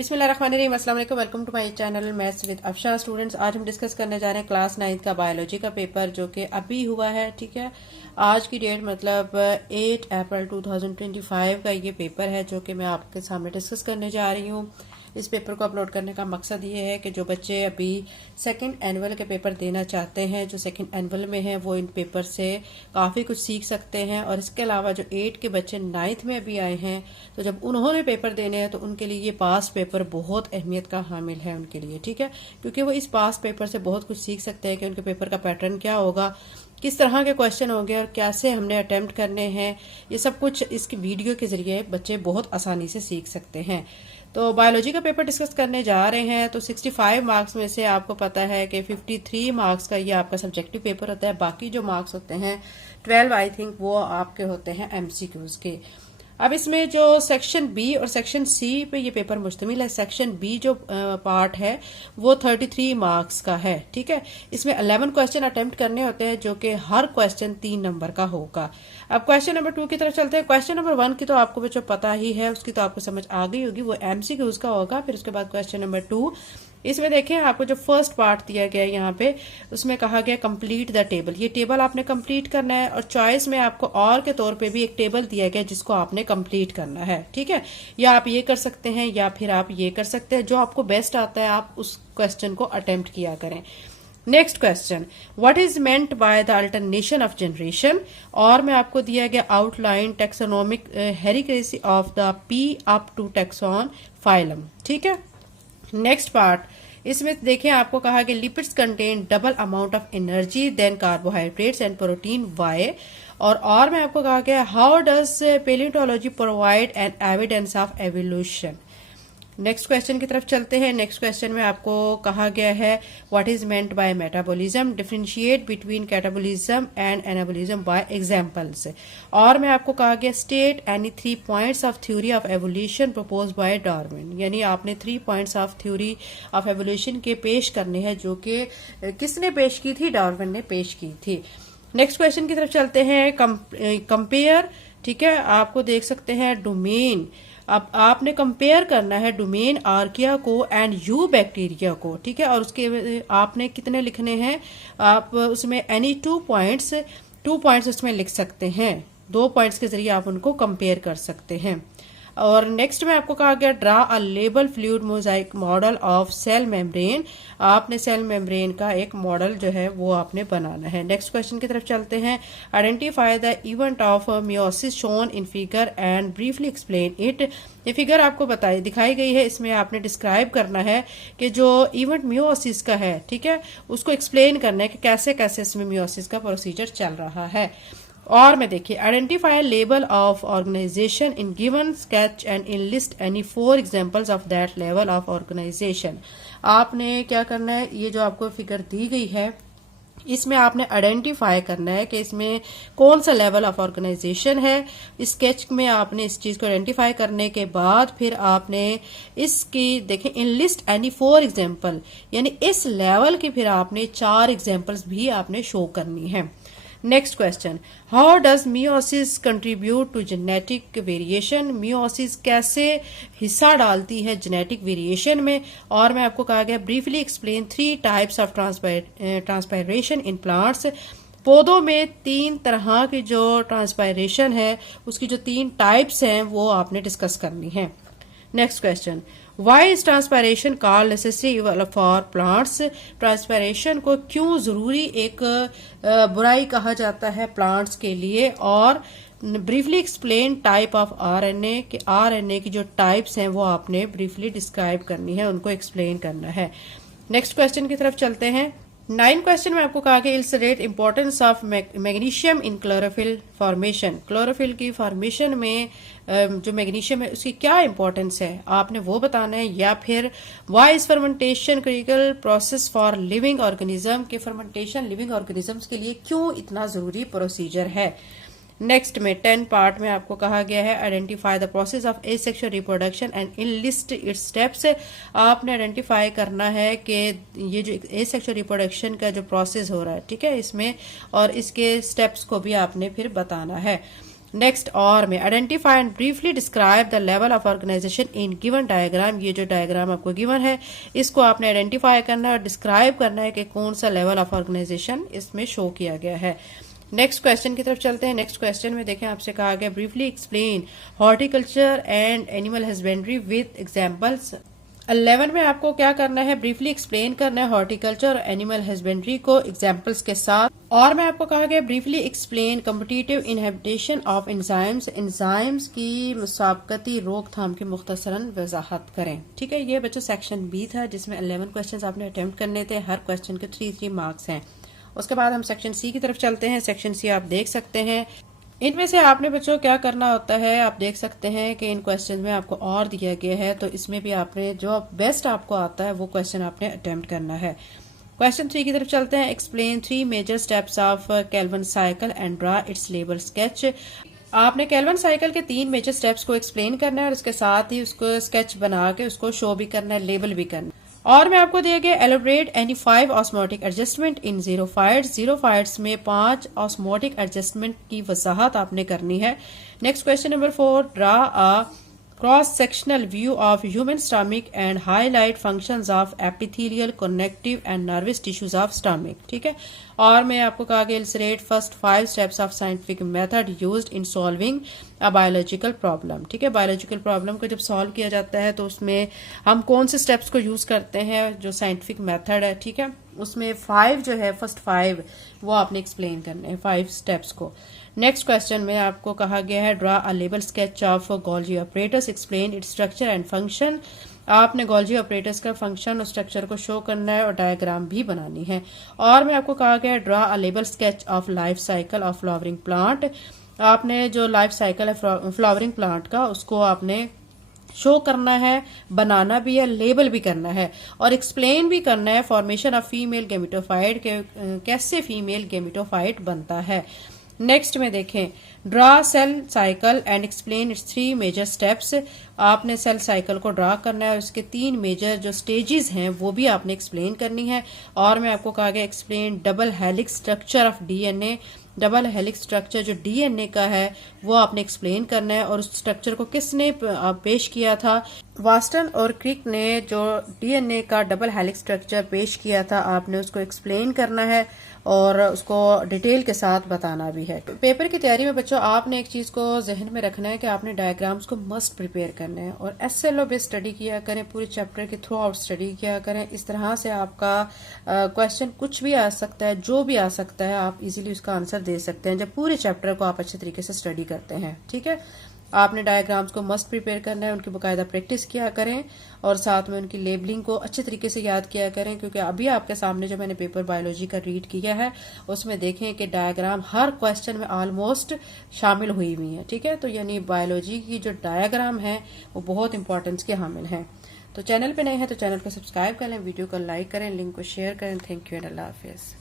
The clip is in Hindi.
बिस्मिल्लाहिर्रहमानिर्रहीम, अस्सलाम वालेकुम। Welcome to my channel maths with Afsha students. आज हम डिस्कस करने जा रहे हैं क्लास 9 का बायोलॉजी का पेपर जो कि अभी हुआ है। ठीक है, आज की डेट मतलब 8 अप्रैल 2025 का ये पेपर है जो कि मैं आपके सामने डिस्कस करने जा रही हूँ। इस पेपर को अपलोड करने का मकसद ये है कि जो बच्चे अभी सेकंड एनुअल के पेपर देना चाहते हैं, जो सेकंड एनुअल में हैं, वो इन पेपर से काफ़ी कुछ सीख सकते हैं। और इसके अलावा जो 8 के बच्चे 9th में अभी आए हैं, तो जब उन्होंने पेपर देने हैं तो उनके लिए ये पास पेपर बहुत अहमियत का हामिल है उनके लिए। ठीक है, क्योंकि वो इस पास पेपर से बहुत कुछ सीख सकते हैं कि उनके पेपर का पैटर्न क्या होगा, किस तरह के क्वेश्चन होंगे और कैसे हमने अटेम्प्ट करने हैं। ये सब कुछ इसकी वीडियो के जरिए बच्चे बहुत आसानी से सीख सकते हैं। तो बायोलॉजी का पेपर डिस्कस करने जा रहे हैं। तो 65 मार्क्स में से आपको पता है कि 53 मार्क्स का ये आपका सब्जेक्टिव पेपर होता है। बाकी जो मार्क्स होते हैं 12 आई थिंक वो आपके होते हैं एमसीक्यूज के। अब इसमें जो सेक्शन बी और सेक्शन सी पे ये पेपर मुश्तमिल है। सेक्शन बी जो पार्ट है वो 33 मार्क्स का है। ठीक है, इसमें 11 क्वेश्चन अटेम्प्ट करने होते हैं जो कि हर क्वेश्चन 3 नंबर का होगा। अब क्वेश्चन नंबर 2 की तरफ चलते हैं। क्वेश्चन नंबर 1 की तो आपको बच्चों पता ही है, उसकी तो आपको समझ आ गई होगी, वो एमसीक्यूज का होगा। फिर उसके बाद क्वेश्चन नंबर 2, इसमें देखें आपको जो फर्स्ट पार्ट दिया गया है यहाँ पे, उसमें कहा गया कंप्लीट द टेबल। ये टेबल आपने कंप्लीट करना है और चॉइस में आपको और के तौर पे भी एक टेबल दिया गया जिसको आपने कंप्लीट करना है। ठीक है, या आप ये कर सकते हैं या फिर आप ये कर सकते हैं, जो आपको बेस्ट आता है आप उस क्वेश्चन को अटेम्प्ट किया करें। Next question, what is meant by the alternation of generation. और में आपको दिया गया outline taxonomic hierarchy of the pea up to taxon phylum. ठीक है, नेक्स्ट पार्ट, इसमें देखें आपको कहा कि lipids contain double amount of energy than carbohydrates and protein why. और में आपको कहा गया how does palaeontology provide an evidence of evolution. Next question की तरफ चलते हैं। नेक्स्ट क्वेश्चन में आपको कहा गया है what is meant by metabolism, differentiate between catabolism and anabolism by examples. और में आपको कहा गया state any 3 points of theory of evolution propose by Darwin. यानी आपने 3 points of theory of evolution के पेश करने हैं जो कि किसने पेश की थी, डार्विन ने पेश की थी। नेक्स्ट क्वेश्चन की तरफ चलते हैं। कंपेयर, ठीक है, आपको देख सकते हैं डोमेन। अब आपने कंपेयर करना है डोमेन आर्किया को एंड यू बैक्टीरिया को। ठीक है, और उसके आपने कितने लिखने हैं, आप उसमें एनी 2 पॉइंट्स उसमें लिख सकते हैं। 2 पॉइंट्स के जरिए आप उनको कंपेयर कर सकते हैं। और नेक्स्ट में आपको कहा गया draw a label fluid mosaic model of cell membrane. आपने सेल मेम्ब्रेन का एक मॉडल जो है वो आपने बनाना है। नेक्स्ट क्वेश्चन की तरफ चलते हैं। Identify the event of meiosis shown in figure and briefly explain it. ये फिगर आपको दिखाई गई है, इसमें आपने डिस्क्राइब करना है कि जो इवेंट मियोसिस का है, ठीक है, उसको एक्सप्लेन करना है कि कैसे कैसे इसमें मियोसिस का प्रोसीजर चल रहा है। और में देखिए identify level of organisation in given sketch and enlist any 4 examples of that level of organisation. आपने क्या करना है, ये जो आपको फिगर दी गई है इसमें आपने आइडेंटिफाई करना है कि इसमें कौन सा लेवल ऑफ ऑर्गेनाइजेशन है। स्केच में आपने इस चीज को आइडेंटिफाई करने के बाद फिर आपने इसकी देखें इन लिस्ट एनी 4 एग्जांपल, यानी इस लेवल की फिर आपने 4 एग्जांपल्स भी आपने शो करनी है। Next question, how does meiosis contribute to genetic variation. Meiosis कैसे हिस्सा डालती है जेनेटिक वेरिएशन में। और मैं आपको कहा गया briefly explain 3 types of transpiration in plants. पौधों में 3 तरह की जो ट्रांसपायरेशन है उसकी जो 3 टाइप्स हैं वो आपने डिस्कस करनी है। Next question, why is transpiration called necessary for plants. Transpiration को क्यों जरूरी एक बुराई कहा जाता है प्लांट्स के लिए। और briefly explain type of RNA कि आरएनए की जो टाइप्स हैं वो आपने ब्रीफली डिस्क्राइब करनी है, उनको एक्सप्लेन करना है। नेक्स्ट क्वेश्चन की तरफ चलते हैं। 9 क्वेश्चन में आपको कहा कि illustrate importance of magnesium in chlorophyll formation. Chlorophyll की फॉर्मेशन में जो मैग्नीशियम है उसकी क्या इंपॉर्टेंस है आपने वो बताना है। या फिर why is fermentation critical process for living organism, के फर्मेंटेशन लिविंग ऑर्गेनिजम्स के लिए क्यों इतना जरूरी प्रोसीजर है। नेक्स्ट में 10 पार्ट में आपको कहा गया है identify the process of asexual reproduction and in list it's steps. आपने आइडेंटिफाई करना है कि ये जो एसेक्सुअल रिप्रोडक्शन का जो प्रोसेस हो रहा है, ठीक है, इसमें और इसके स्टेप्स को भी आपने फिर बताना है। नेक्स्ट और में identify and briefly describe the level of organisation in given diagram. ये जो डायग्राम आपको गिवन है इसको आपने आइडेंटिफाई करना है और डिस्क्राइब करना है कि कौन सा लेवल ऑफ ऑर्गेनाइजेशन इसमें शो किया गया है। नेक्स्ट क्वेश्चन की तरफ चलते हैं। नेक्स्ट क्वेश्चन में देखें आपसे कहा गया briefly explain horticulture and animal husbandry with examples. 11 में आपको क्या करना है, ब्रीफली एक्सप्लेन करना है हॉर्टिकल्चर और एनिमल हस्बेंड्री को एग्जांपल्स के साथ। और मैं आपको कहा गया briefly explain competitive inhibition of enzymes, enzymes की मुसाबकती रोकथाम की मुख्तसरन वजाहत करें। ठीक है, ये बच्चों सेक्शन बी था जिसमें 11 क्वेश्चंस आपने अटेम्प्ट करने थे। हर क्वेश्चन के 3 मार्क्स हैं। उसके बाद हम सेक्शन सी की तरफ चलते हैं। सेक्शन सी आप देख सकते हैं, इनमें से आपने बच्चों क्या करना होता है, आप देख सकते हैं कि इन क्वेश्चन में आपको और दिया गया है, तो इसमें भी आपने जो बेस्ट आपको आता है वो क्वेश्चन आपने अटेम्प्ट करना है। क्वेश्चन 3 की तरफ चलते हैं। Explain 3 major steps of Calvin cycle and draw its label sketch. आपने केल्विन साइकिल के 3 मेजर स्टेप्स को एक्सप्लेन करना है और उसके साथ ही उसको स्केच बना के उसको शो भी करना है, लेबल भी करना है। और मैं आपको दिया गया elaborate any 5 osmotic adjustment in xerophytes. Xerophytes में 5 ऑस्मोटिक एडजस्टमेंट की वजाहत आपने करनी है। Next question number 4, draw a cross sectional view of human stomach and highlight functions of epithelial, connective and nervous tissues of stomach. ठीक है, और मैं आपको कहा गया illustrate first 5 steps of scientific method used in solving a biological problem. ठीक है, बायोलॉजिकल प्रॉब्लम को जब सॉल्व किया जाता है तो उसमें हम कौन से स्टेप्स को यूज करते हैं, जो साइंटिफिक मेथड है। ठीक है, उसमें 5 जो है फर्स्ट 5 वो आपने एक्सप्लेन करने हैं 5 स्टेप्स को। नेक्स्ट क्वेश्चन में आपको कहा गया है draw a label sketch of Golgi operators, explain its structure and function. आपने गोल्जी ऑपरेटर्स का फंक्शन और स्ट्रक्चर को शो करना है और डायग्राम भी बनानी है। और मैं आपको कहा गया है draw a label sketch of life cycle of flowering plant. आपने जो लाइफ साइकिल है फ्लावरिंग प्लांट का उसको आपने शो करना है, बनाना भी है, लेबल भी करना है और एक्सप्लेन भी करना है फॉर्मेशन ऑफ फीमेल गेमिटोफाइट, कैसे फीमेल गेमिटोफाइट बनता है। नेक्स्ट में देखें draw cell cycle and explain its 3 major steps. आपने सेल साइकिल को ड्रा करना है, उसके 3 मेजर जो स्टेजेस हैं वो भी आपने एक्सप्लेन करनी है। और मैं आपको कहा गया explain double helix structure of DNA. Double helix structure जो डीएनए का है वो आपने एक्सप्लेन करना है और उस स्ट्रक्चर को किसने पेश किया था, वास्टन और क्रिक ने जो डीएनए का डबल हेलिक्स स्ट्रक्चर पेश किया था आपने उसको एक्सप्लेन करना है और उसको डिटेल के साथ बताना भी है। पेपर की तैयारी में बच्चों आपने एक चीज को जहन में रखना है कि आपने डायग्राम्स को मस्ट प्रिपेयर करना है और एसएलओ बेस्ड स्टडी किया करें, पूरे चैप्टर की थ्रू आउट स्टडी किया करें। इस तरह से आपका क्वेश्चन कुछ भी आ सकता है, जो भी आ सकता है आप इजीली उसका आंसर दे सकते हैं जब पूरे चैप्टर को आप अच्छे तरीके से स्टडी करते हैं। ठीक है, आपने डायग्राम्स को मस्ट प्रिपेयर करना है, उनकी बाकायदा प्रैक्टिस किया करें और साथ में उनकी लेबलिंग को अच्छे तरीके से याद किया करें, क्योंकि अभी आपके सामने जो मैंने पेपर बायोलॉजी का रीड किया है उसमें देखें कि डायग्राम हर क्वेश्चन में ऑलमोस्ट शामिल हुई हुई है। ठीक है, तो यानी बायोलॉजी की जो डायग्राम है वो बहुत इंपॉर्टेंस के हामिल हैं। तो चैनल पे नए हैं तो चैनल को सब्सक्राइब करें, वीडियो को लाइक करें, लिंक को शेयर करें। Thank you and Allah Hafiz.